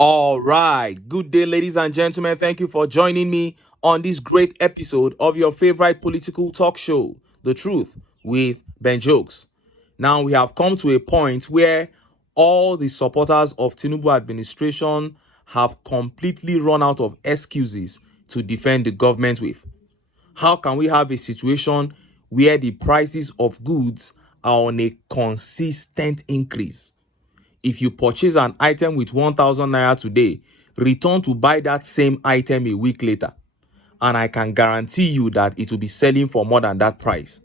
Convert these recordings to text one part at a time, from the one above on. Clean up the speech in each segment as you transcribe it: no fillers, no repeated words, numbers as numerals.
All right. Good day, ladies and gentlemen. Thank you for joining me on this great episode of your favorite political talk show, The Truth with Ben Jokes. Now, we have come to a point where all the supporters of TINUBU administration have completely run out of excuses to defend the government with. How can we have a situation where the prices of goods are on a consistent increase? If you purchase an item with 1,000 naira today, return to buy that same item a week later, and I can guarantee you that it will be selling for more than that price.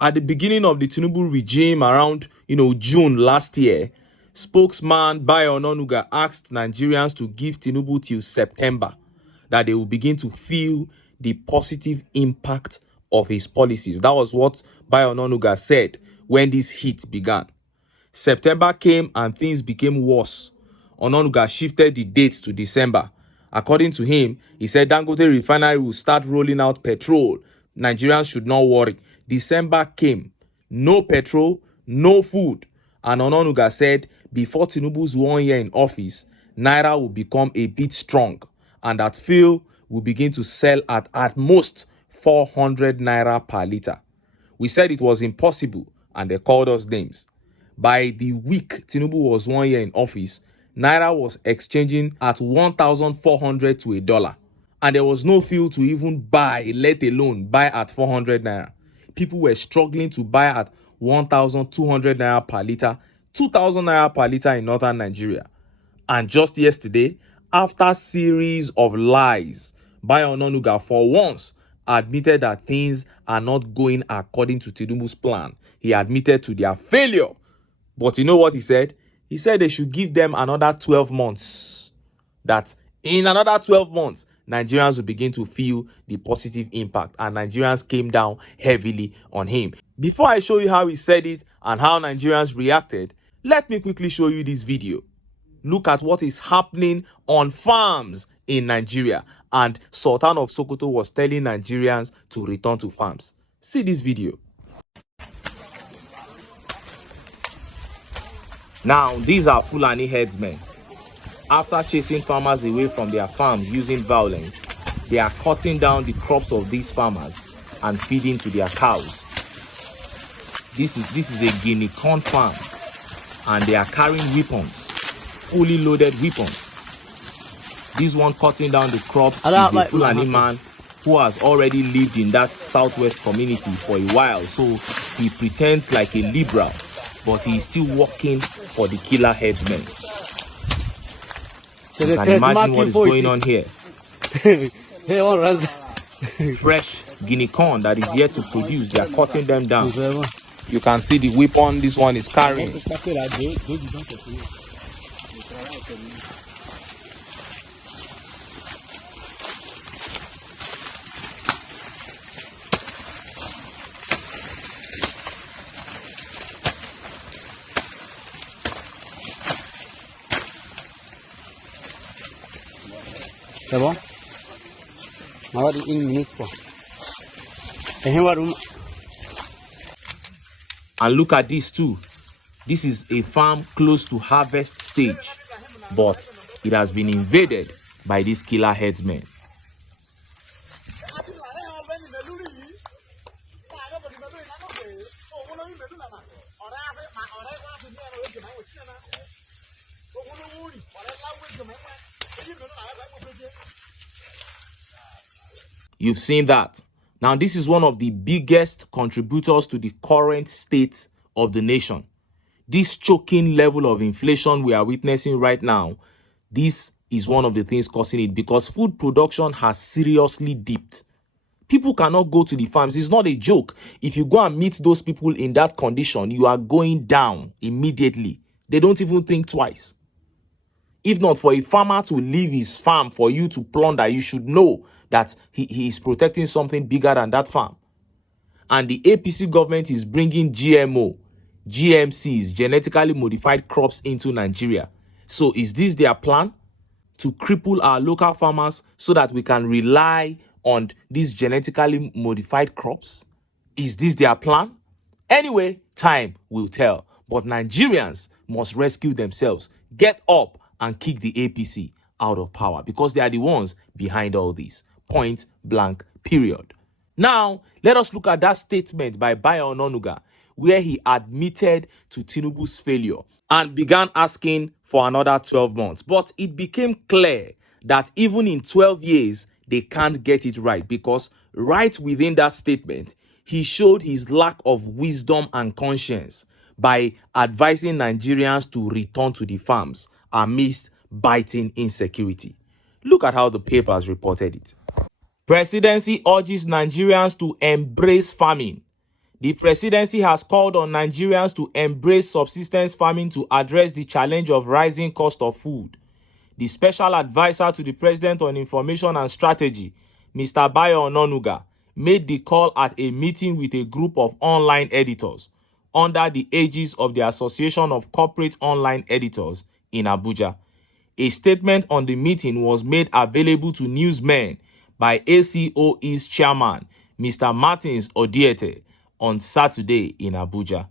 At the beginning of the TINUBU regime around June last year, spokesman BAYO ONONUGA asked Nigerians to give TINUBU till September, that they will begin to feel the positive impact of his policies. That was what BAYO ONONUGA said when this heat began. September came and things became worse. Ononuga shifted the date to December. According to him, he said Dangote refinery will start rolling out petrol. Nigerians should not worry. December came. No petrol, no food. And Ononuga said before Tinubu's 1 year in office, Naira will become a bit strong. And that fuel will begin to sell at most 400 Naira per liter. We said it was impossible and they called us names. By the week Tinubu was 1 year in office, Naira was exchanging at 1,400 to a dollar. And there was no fuel to even buy, let alone buy at 400 Naira. People were struggling to buy at 1,200 Naira per liter, 2,000 Naira per liter in northern Nigeria. And just yesterday, after series of lies, BAYO ONONUGA for once admitted that things are not going according to Tinubu's plan. He admitted to their failure. But you know what he said? He said they should give them another 12 months. That in another 12 months, Nigerians will begin to feel the positive impact. And Nigerians came down heavily on him. Before I show you how he said it and how Nigerians reacted, let me quickly show you this video. Look at what is happening on farms in Nigeria. And Sultan of Sokoto was telling Nigerians to return to farms. See this video. Now, these are Fulani headsmen. After chasing farmers away from their farms using violence, they are cutting down the crops of these farmers and feeding to their cows. This is a Guinea corn farm, and they are carrying weapons, fully loaded weapons. This one cutting down the crops is a Fulani man who has already lived in that southwest community for a while, so he pretends like a liberal, but he is still working for the killer headsmen. You can imagine what is going on here. Fresh Guinea corn that is yet to produce, they are cutting them down. You can see the weapon this one is carrying. C'est bon? On va dire 1 minute quoi. And look at this too. This is a farm close to harvest stage, but it has been invaded by these killer headsmen. You've seen that. Now, this is one of the biggest contributors to the current state of the nation. This choking level of inflation we are witnessing right now, this is one of the things causing it, because food production has seriously dipped. People cannot go to the farms. It's not a joke. If you go and meet those people in that condition, you are going down immediately. They don't even think twice. If not for a farmer to leave his farm for you to plunder, you should know that he is protecting something bigger than that farm. And the APC government is bringing GMO, GMCs, genetically modified crops into Nigeria. So is this their plan? To cripple our local farmers so that we can rely on these genetically modified crops? Is this their plan? Anyway, time will tell. But Nigerians must rescue themselves. Get up and kick the APC out of power because they are the ones behind all this. Point blank, period. Now, let us look at that statement by BAYO ONONUGA where he admitted to TINUBU's failure and began asking for another 12 months. But it became clear that even in 12 years, they can't get it right because right within that statement, he showed his lack of wisdom and conscience by advising Nigerians to return to the farms amidst biting insecurity. Look at how the papers reported it. Presidency urges Nigerians to embrace farming. The presidency has called on Nigerians to embrace subsistence farming to address the challenge of rising cost of food. The special advisor to the president on information and strategy, Mr. BAYO ONONUGA, made the call at a meeting with a group of online editors under the aegis of the Association of Corporate Online Editors in Abuja. A statement on the meeting was made available to newsmen by ACOE's chairman, Mr. Martins Odiete, on Saturday in Abuja.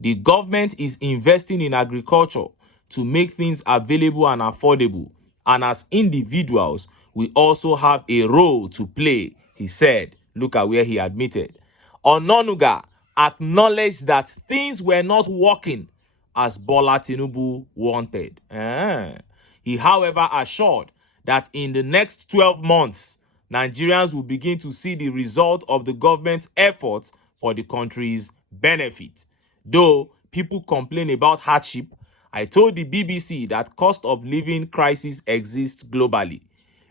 The government is investing in agriculture to make things available and affordable, and as individuals, we also have a role to play, he said. Look at where he admitted. Ononuga acknowledged that things were not working as Bola Tinubu wanted. He, however, assured that in the next 12 months, Nigerians will begin to see the result of the government's efforts for the country's benefit. Though people complain about hardship, I told the BBC that cost of living crisis exists globally.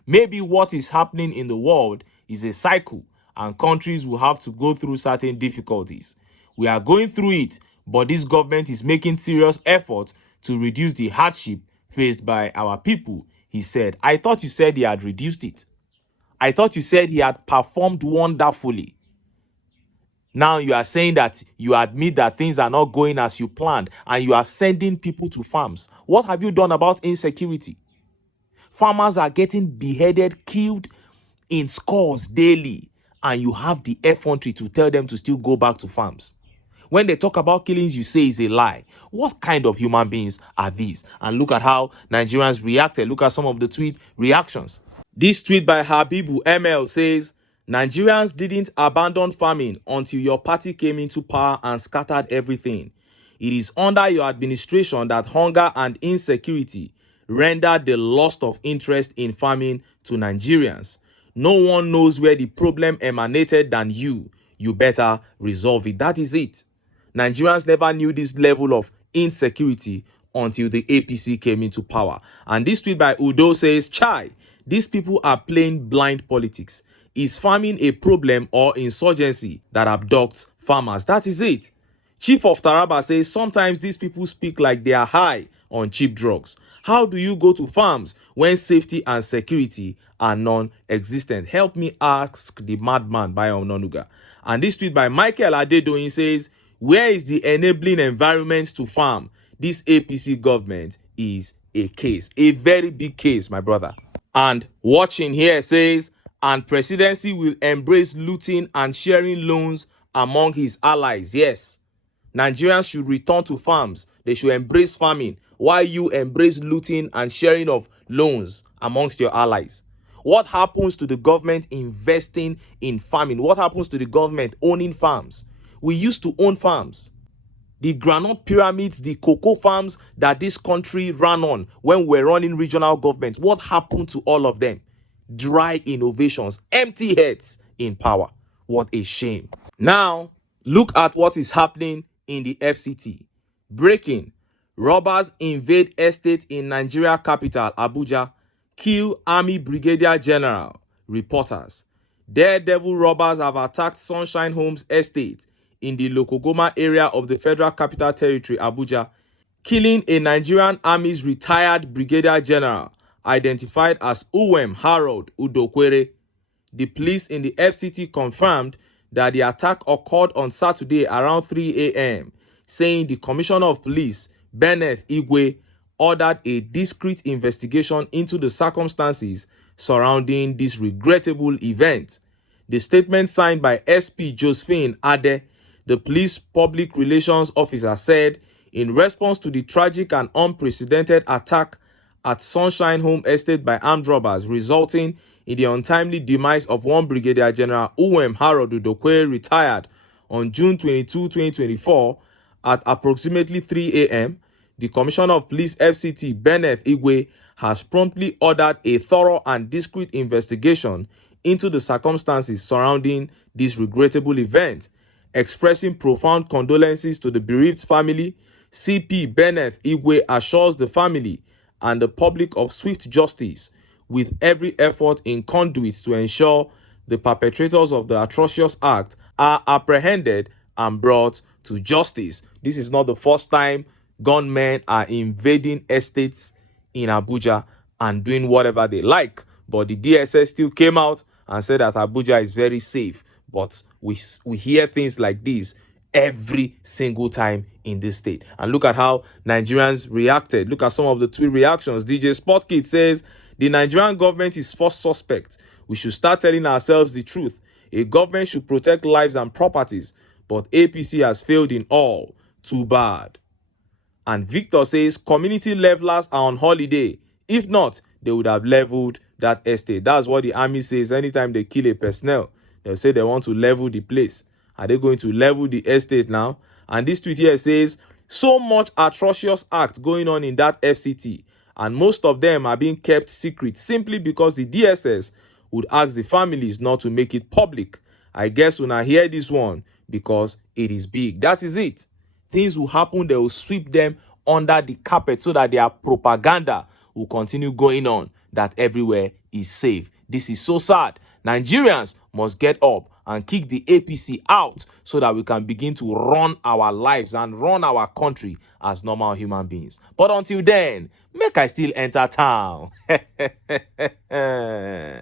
Maybe what is happening in the world is a cycle and countries will have to go through certain difficulties. We are going through it, but this government is making serious efforts to reduce the hardship faced by our people, he said. I thought you said he had reduced it. I thought you said he had performed wonderfully. Now you are saying that you admit that things are not going as you planned and you are sending people to farms. What have you done about insecurity? Farmers are getting beheaded, killed in scores daily, and you have the effrontery to tell them to still go back to farms. When they talk about killings, you say is a lie. What kind of human beings are these? And look at how Nigerians reacted. Look at some of the tweet reactions. This tweet by Habibu ML says, Nigerians didn't abandon farming until your party came into power and scattered everything. It is under your administration that hunger and insecurity rendered the loss of interest in farming to Nigerians. No one knows where the problem emanated than you. You better resolve it. That is it. Nigerians never knew this level of insecurity until the APC came into power. And this tweet by Udo says, Chai, these people are playing blind politics. Is farming a problem or insurgency that abducts farmers? That is it. Chief of Taraba says sometimes these people speak like they are high on cheap drugs. How do you go to farms when safety and security are non-existent? Help me ask the madman by Ononuga. And this tweet by Michael Adedoyin says, where is the enabling environment to farm? This APC government is a case, a very big case, my brother. And watching here says, and presidency will embrace looting and sharing loans among his allies. Yes, Nigerians should return to farms. They should embrace farming while you embrace looting and sharing of loans amongst your allies. What happens to the government investing in farming? What happens to the government owning farms? We used to own farms. The granite pyramids, the cocoa farms that this country ran on when we were running regional governments. What happened to all of them? Dry innovations, empty heads in power. What a shame. Now, look at what is happening in the FCT. Breaking. Robbers invade estate in Nigeria capital, Abuja. Kill Army Brigadier General. Reporters. Daredevil robbers have attacked Sunshine Homes Estate in the Lokogoma area of the Federal Capital Territory, Abuja, killing a Nigerian Army's retired Brigadier General, identified as Uwem Harold Udokwere. The police in the FCT confirmed that the attack occurred on Saturday around 3 a.m., saying the Commissioner of Police, Bennett Igwe, ordered a discreet investigation into the circumstances surrounding this regrettable event. The statement signed by SP Josephine Ade, the police public relations officer, said, in response to the tragic and unprecedented attack at Sunshine Home Estate by armed robbers, resulting in the untimely demise of one Brigadier General Uwem Harold Udokwe, retired on June 22, 2024 at approximately 3 a.m., the Commissioner of Police FCT, Benneth Igwe, has promptly ordered a thorough and discreet investigation into the circumstances surrounding this regrettable event. Expressing profound condolences to the bereaved family, CP Benneth Igwe assures the family and the public of swift justice, with every effort in conduit to ensure the perpetrators of the atrocious act are apprehended and brought to justice. This is not the first time gunmen are invading estates in Abuja and doing whatever they like. But the DSS still came out and said that Abuja is very safe. But we hear things like this every single time in this state. And look at how Nigerians reacted. Look at some of the tweet reactions. DJ Sportkid says, the Nigerian government is first suspect. We should start telling ourselves the truth. A government should protect lives and properties, but APC has failed in all. Too bad. And Victor says, community levelers are on holiday. If not, they would have leveled that estate. That's what the army says anytime they kill a personnel. They'll say they want to level the place. Are they going to level the estate now? And this tweet here says, so much atrocious act going on in that FCT, and most of them are being kept secret simply because the DSS would ask the families not to make it public. I guess when I hear this one, because it is big. That is it. Things will happen, they will sweep them under the carpet so that their propaganda will continue going on, that everywhere is safe. This is so sad. Nigerians must get up and kick the APC out so that we can begin to run our lives and run our country as normal human beings. But until then, make I still enter town. Make I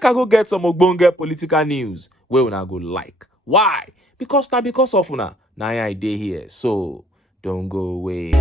go get some ogbonge political news wey una go like. Why? Because of una. Now I dey here, so don't go away.